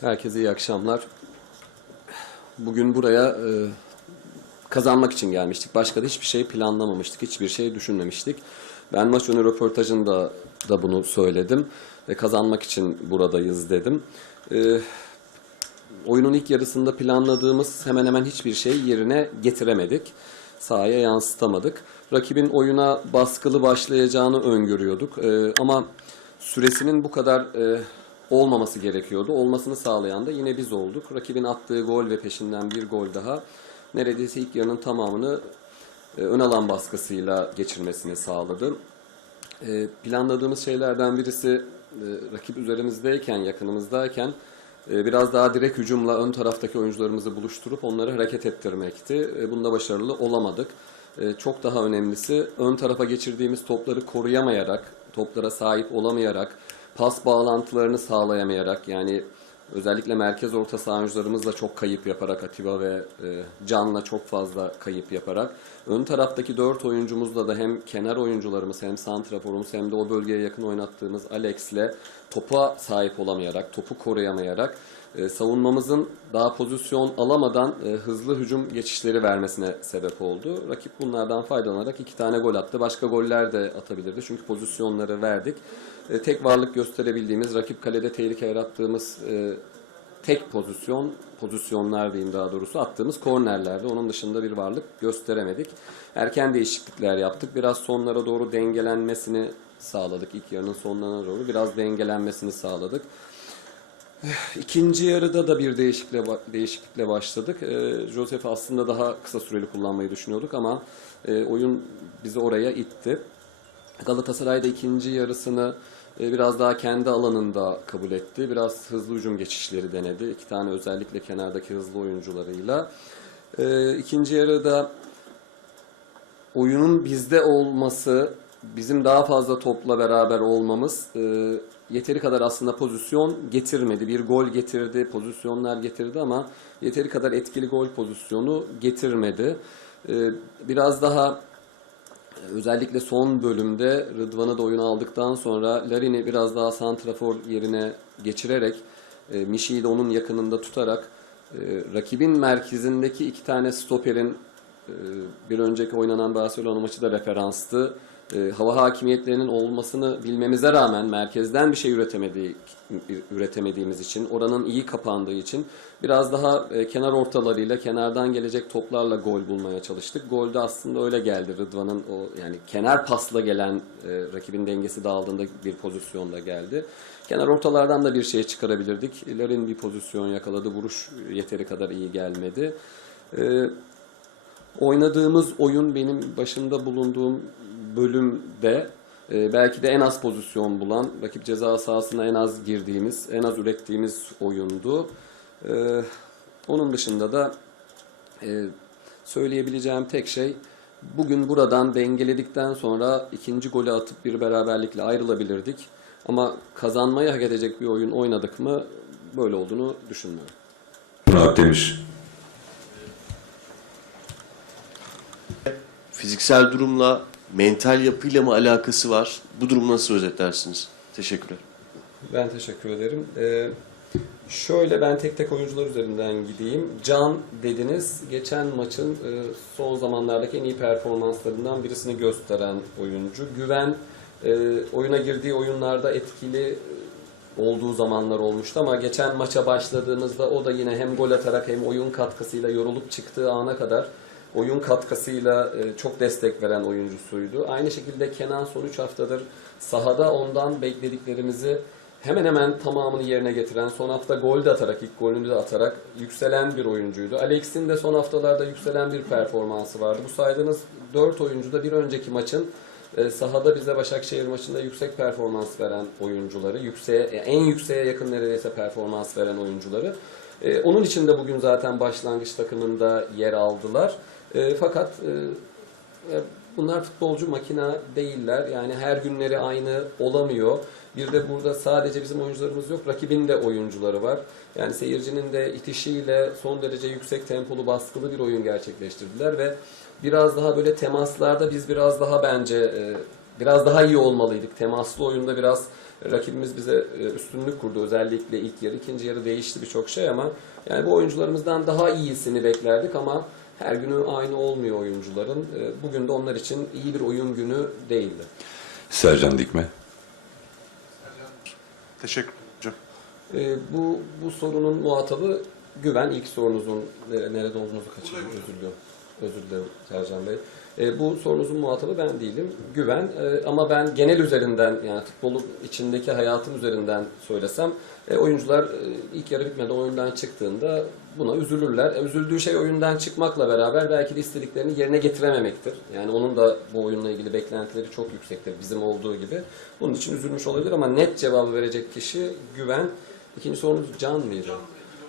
Herkese iyi akşamlar. Bugün buraya e, kazanmak için gelmiştik. Başka da hiçbir şey planlamamıştık, hiçbir şey düşünmemiştik. Ben maç önü röportajında da bunu söyledim. E, kazanmak için buradayız dedim. E, oyunun ilk yarısında planladığımız hemen hemen hiçbir şey yerine getiremedik. Sahaya yansıtamadık. Rakibin oyuna baskılı başlayacağını öngörüyorduk. E, ama süresinin bu kadar e, olmaması gerekiyordu. Olmasını sağlayan da yine biz olduk. Rakibin attığı gol ve peşinden bir gol daha neredeyse ilk yarının tamamını e, ön alan baskısıyla geçirmesini sağladı. E, planladığımız şeylerden birisi e, rakip üzerimizdeyken, yakınımızdayken e, biraz daha direkt hücumla ön taraftaki oyuncularımızı buluşturup onları hareket ettirmekti. Bunda başarılı olamadık. Çok daha önemlisi ön tarafa geçirdiğimiz topları koruyamayarak, toplara sahip olamayarak, pas bağlantılarını sağlayamayarak yani özellikle merkez orta saha oyuncularımızla çok kayıp yaparak Atiba ve e, Can'la çok fazla kayıp yaparak. Ön taraftaki dört oyuncumuzla da hem kenar oyuncularımız hem santraforumuz hem de o bölgeye yakın oynattığımız Alex'le topa sahip olamayarak, topu koruyamayarak e, savunmamızın daha pozisyon alamadan e, hızlı hücum geçişleri vermesine sebep oldu. Rakip bunlardan faydalanarak iki tane gol attı. Başka goller de atabilirdi çünkü pozisyonları verdik. E, tek varlık gösterebildiğimiz, rakip kalede tehlike yarattığımız e, tek pozisyon, pozisyonlar diyeyim daha doğrusu attığımız kornerlerde. Onun dışında bir varlık gösteremedik. Erken değişiklikler yaptık. Biraz sonlara doğru dengelenmesini sağladık. İlk yarının sonlarına doğru biraz dengelenmesini sağladık. İkinci yarıda da bir değişiklikle, değişiklikle başladık. E, Joseph aslında daha kısa süreli kullanmayı düşünüyorduk ama e, oyun bizi oraya itti. Galatasaray da ikinci yarısını e, biraz daha kendi alanında kabul etti. Biraz hızlı hücum geçişleri denedi. İki tane özellikle kenardaki hızlı oyuncularıyla. E, ikinci yarıda oyunun bizde olması, bizim daha fazla topla beraber olmamız e, yeteri kadar aslında pozisyon getirmedi. Bir gol getirdi, pozisyonlar getirdi ama yeteri kadar etkili gol pozisyonu getirmedi. E, biraz daha özellikle son bölümde Rıdvan'ı da oyuna aldıktan sonra Larin'i biraz daha santrafor yerine geçirerek e, Mişi'yi de onun yakınında tutarak e, rakibin merkezindeki iki tane stoperin e, bir önceki oynanan Barcelona maçı da referanstı. E, hava hakimiyetlerinin olmasını bilmemize rağmen merkezden bir şey üretemediği, üretemediğimiz için, oranın iyi kapandığı için biraz daha e, kenar ortalarıyla, kenardan gelecek toplarla gol bulmaya çalıştık. Golde aslında öyle geldi. Rıdvan'ın o yani kenar pasla gelen e, rakibin dengesi dağıldığında bir pozisyonda geldi. Kenar ortalardan da bir şey çıkarabilirdik. Larin bir pozisyon yakaladı. Vuruş yeteri kadar iyi gelmedi. E, oynadığımız oyun benim başında bulunduğum bölümde e, belki de en az pozisyon bulan, rakip ceza sahasına en az girdiğimiz, en az ürettiğimiz oyundu. E, onun dışında da e, söyleyebileceğim tek şey bugün buradan dengeledikten sonra ikinci golü atıp bir beraberlikle ayrılabilirdik. Ama kazanmayı hak edecek bir oyun oynadık mı böyle olduğunu düşünmüyorum. Murat Demir. Fiziksel durumla, mental yapıyla mı alakası var? Bu durumu nasıl özetlersiniz? Teşekkürler. Ben teşekkür ederim. Ee, şöyle ben tek tek oyuncular üzerinden gideyim. Can dediniz. Geçen maçın e, son zamanlardaki en iyi performanslarından birisini gösteren oyuncu. Güven e, oyuna girdiği oyunlarda etkili olduğu zamanlar olmuştu ama geçen maça başladığımızda o da yine hem gol atarak hem oyun katkısıyla yorulup çıktığı ana kadar oyun katkısıyla e, çok destek veren oyuncusuydu. Aynı şekilde Kenan son 3 haftadır sahada ondan beklediklerimizi hemen hemen tamamını yerine getiren, son hafta gol de atarak, ilk golünü de atarak yükselen bir oyuncuydu. Alex'in de son haftalarda yükselen bir performansı vardı. Bu saydığınız 4 oyuncu da bir önceki maçın e, sahada bize Başakşehir maçında yüksek performans veren oyuncuları, yükseğe, en yükseğe yakın neredeyse performans veren oyuncuları. E, onun için de bugün zaten başlangıç takımında yer aldılar. E, fakat e, bunlar futbolcu makina değiller. Yani her günleri aynı olamıyor. Bir de burada sadece bizim oyuncularımız yok, rakibin de oyuncuları var. Yani seyircinin de itişiyle son derece yüksek tempolu baskılı bir oyun gerçekleştirdiler ve biraz daha böyle temaslarda biz biraz daha bence e, biraz daha iyi olmalıydık. Temaslı oyunda biraz Rakibimiz bize e, üstünlük kurdu. Özellikle ilk yarı, ikinci yarı değişti birçok şey ama yani bu oyuncularımızdan daha iyisini beklerdik ama her günü aynı olmuyor oyuncuların. E, Bugün de onlar için iyi bir oyun günü değildi. Sercan Dikme. Teşekkür hocam. E, bu bu sorunun muhatabı Güven. İlk sorunuzun e, nerede olduğunuzu kaçırdım. Özür diliyorum. Özür dilerim Sercan Bey. E, bu sorunuzun muhatabı ben değilim. Güven. E, ama ben genel üzerinden yani futbolun içindeki hayatım üzerinden söylesem e, oyuncular e, ilk yarı bitmeden oyundan çıktığında buna üzülürler. E, üzüldüğü şey oyundan çıkmakla beraber belki de istediklerini yerine getirememektir. Yani onun da bu oyunla ilgili beklentileri çok yüksektir bizim olduğu gibi. Bunun için üzülmüş olabilir ama net cevabı verecek kişi Güven. İkinci sorunuz Can mıydı?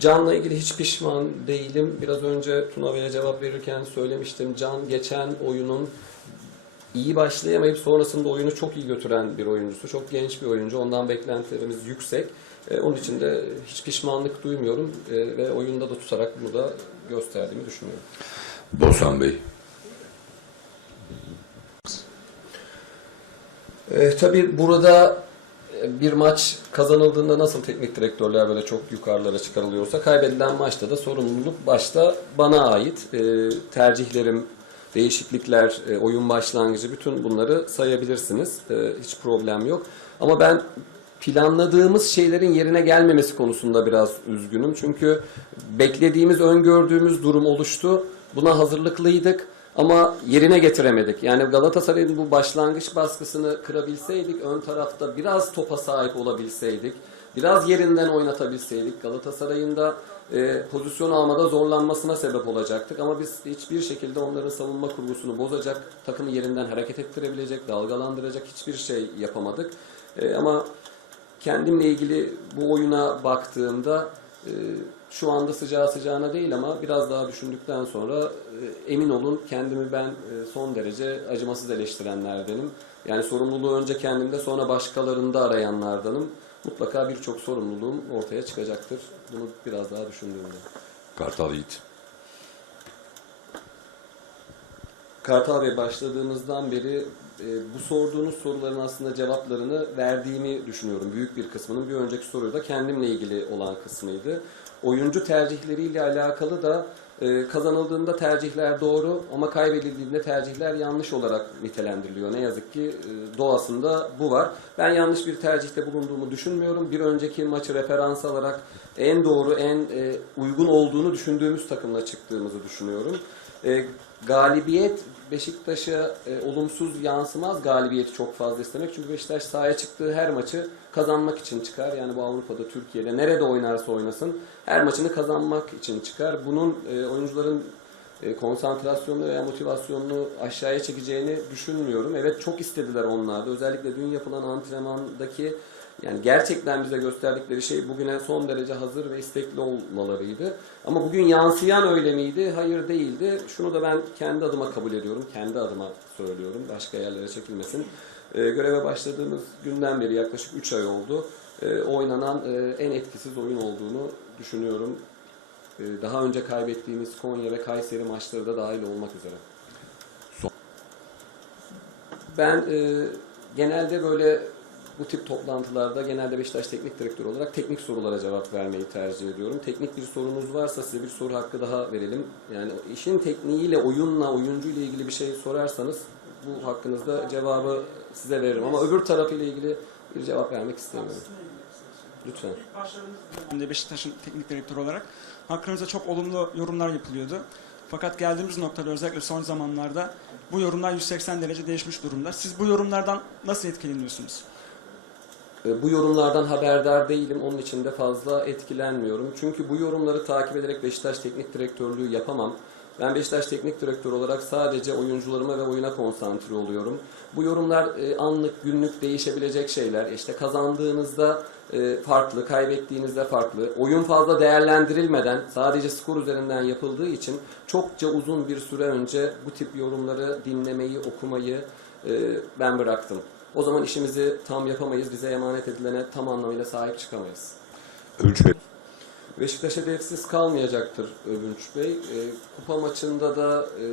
Can'la ilgili hiç pişman değilim. Biraz önce Tuna Bey'e cevap verirken söylemiştim. Can geçen oyunun iyi başlayamayıp sonrasında oyunu çok iyi götüren bir oyuncusu. Çok genç bir oyuncu. Ondan beklentilerimiz yüksek. E, onun için de hiç pişmanlık duymuyorum E, ve oyunda da tutarak bunu da gösterdiğimi düşünüyorum. Bosan Bey. E, tabii burada e, bir maç kazanıldığında nasıl teknik direktörler böyle çok yukarılara çıkarılıyorsa kaybedilen maçta da sorumluluk başta bana ait. E, tercihlerim, değişiklikler, e, oyun başlangıcı bütün bunları sayabilirsiniz. E, hiç problem yok. Ama ben planladığımız şeylerin yerine gelmemesi konusunda biraz üzgünüm. Çünkü beklediğimiz, öngördüğümüz durum oluştu. Buna hazırlıklıydık ama yerine getiremedik. Yani Galatasaray'ın bu başlangıç baskısını kırabilseydik, ön tarafta biraz topa sahip olabilseydik, biraz yerinden oynatabilseydik, Galatasaray'ın da e, pozisyon almada zorlanmasına sebep olacaktık. Ama biz hiçbir şekilde onların savunma kurgusunu bozacak, takımı yerinden hareket ettirebilecek, dalgalandıracak hiçbir şey yapamadık. E, ama kendimle ilgili bu oyuna baktığımda e, şu anda sıcağı sıcağına değil ama biraz daha düşündükten sonra e, emin olun kendimi ben e, son derece acımasız eleştirenlerdenim. Yani sorumluluğu önce kendimde sonra başkalarında arayanlardanım. Mutlaka birçok sorumluluğum ortaya çıkacaktır. Bunu biraz daha düşündüğümde. Kartal Yiğit. Kartal Bey başladığımızdan beri e, bu sorduğunuz soruların aslında cevaplarını verdiğimi düşünüyorum. Büyük bir kısmının bir önceki soruyu da kendimle ilgili olan kısmıydı. Oyuncu tercihleriyle alakalı da e, kazanıldığında tercihler doğru ama kaybedildiğinde tercihler yanlış olarak nitelendiriliyor. Ne yazık ki e, doğasında bu var. Ben yanlış bir tercihte bulunduğumu düşünmüyorum. Bir önceki maçı referans alarak en doğru, en e, uygun olduğunu düşündüğümüz takımla çıktığımızı düşünüyorum. Galibiyet Beşiktaş'a e, olumsuz yansımaz galibiyeti çok fazla istemek. Çünkü Beşiktaş sahaya çıktığı her maçı kazanmak için çıkar. Yani bu Avrupa'da, Türkiye'de nerede oynarsa oynasın her maçını kazanmak için çıkar. Bunun e, oyuncuların e, konsantrasyonunu veya motivasyonunu aşağıya çekeceğini düşünmüyorum. Evet çok istediler onlar da. Özellikle dün yapılan antrenmandaki yani gerçekten bize gösterdikleri şey bugüne son derece hazır ve istekli olmalarıydı. Ama bugün yansıyan öyle miydi? Hayır değildi. Şunu da ben kendi adıma kabul ediyorum. Kendi adıma söylüyorum. Başka yerlere çekilmesin. Ee, göreve başladığımız günden beri yaklaşık 3 ay oldu. Ee, oynanan e, en etkisiz oyun olduğunu düşünüyorum. Ee, daha önce kaybettiğimiz Konya ve Kayseri maçları da dahil olmak üzere. Ben e, genelde böyle bu tip toplantılarda genelde Beşiktaş Teknik Direktörü olarak teknik sorulara cevap vermeyi tercih ediyorum. Teknik bir sorunuz varsa size bir soru hakkı daha verelim. Yani işin tekniğiyle, oyunla, oyuncuyla ilgili bir şey sorarsanız bu hakkınızda cevabı size veririm. Ama öbür tarafıyla ilgili bir cevap vermek istemiyorum. Lütfen. Beşiktaş'ın teknik direktörü olarak hakkınızda çok olumlu yorumlar yapılıyordu. Fakat geldiğimiz noktada özellikle son zamanlarda bu yorumlar 180 derece değişmiş durumda. Siz bu yorumlardan nasıl etkileniyorsunuz? Bu yorumlardan haberdar değilim. Onun için de fazla etkilenmiyorum. Çünkü bu yorumları takip ederek Beşiktaş Teknik Direktörlüğü yapamam. Ben Beşiktaş Teknik Direktörü olarak sadece oyuncularıma ve oyuna konsantre oluyorum. Bu yorumlar e, anlık, günlük değişebilecek şeyler. İşte kazandığınızda e, farklı, kaybettiğinizde farklı. Oyun fazla değerlendirilmeden sadece skor üzerinden yapıldığı için çokça uzun bir süre önce bu tip yorumları dinlemeyi, okumayı e, ben bıraktım. O zaman işimizi tam yapamayız. Bize emanet edilene tam anlamıyla sahip çıkamayız. Övünç Bey. Beşiktaş hedefsiz kalmayacaktır Övünç Bey. E, kupa maçında da e,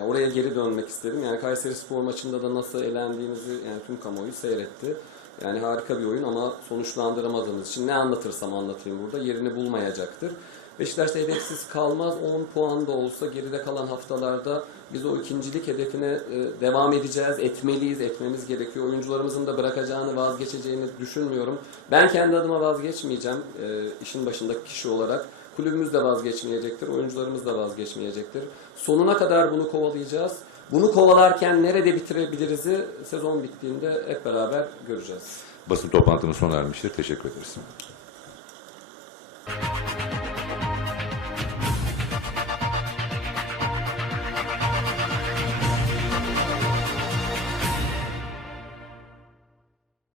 ya oraya geri dönmek istedim. Yani Kayseri Spor maçında da nasıl elendiğimizi yani tüm kamuoyu seyretti. Yani harika bir oyun ama sonuçlandıramadığımız için ne anlatırsam anlatayım burada yerini bulmayacaktır. Beşiktaş'ta hedefsiz kalmaz. 10 puan da olsa geride kalan haftalarda biz o ikincilik hedefine e, devam edeceğiz, etmeliyiz, etmemiz gerekiyor. Oyuncularımızın da bırakacağını, vazgeçeceğini düşünmüyorum. Ben kendi adıma vazgeçmeyeceğim e, işin başındaki kişi olarak. Kulübümüz de vazgeçmeyecektir, oyuncularımız da vazgeçmeyecektir. Sonuna kadar bunu kovalayacağız. Bunu kovalarken nerede bitirebiliriz'i sezon bittiğinde hep beraber göreceğiz. Basın toplantımız sona ermiştir. Teşekkür ederiz.